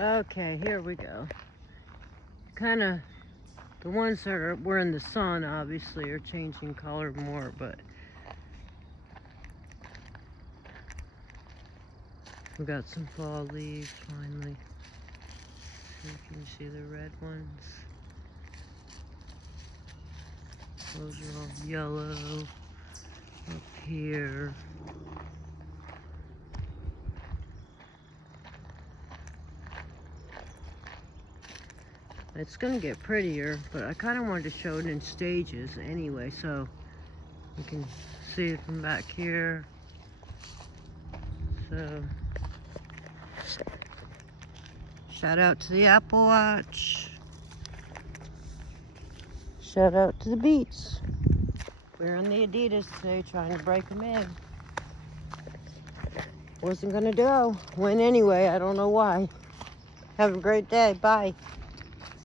Okay, here we go. Kind of, the ones that were in the sun obviously are changing color more, but we got some fall leaves finally. So you can see the red ones. Those are all yellow up here. It's gonna get prettier, but I kind of wanted to show it in stages anyway, so you can see it from back here. So, shout out to the Apple Watch. Shout out to the Beats. Wearing the Adidas today, trying to break them in. Wasn't gonna win anyway, I don't know why. Have a great day, bye.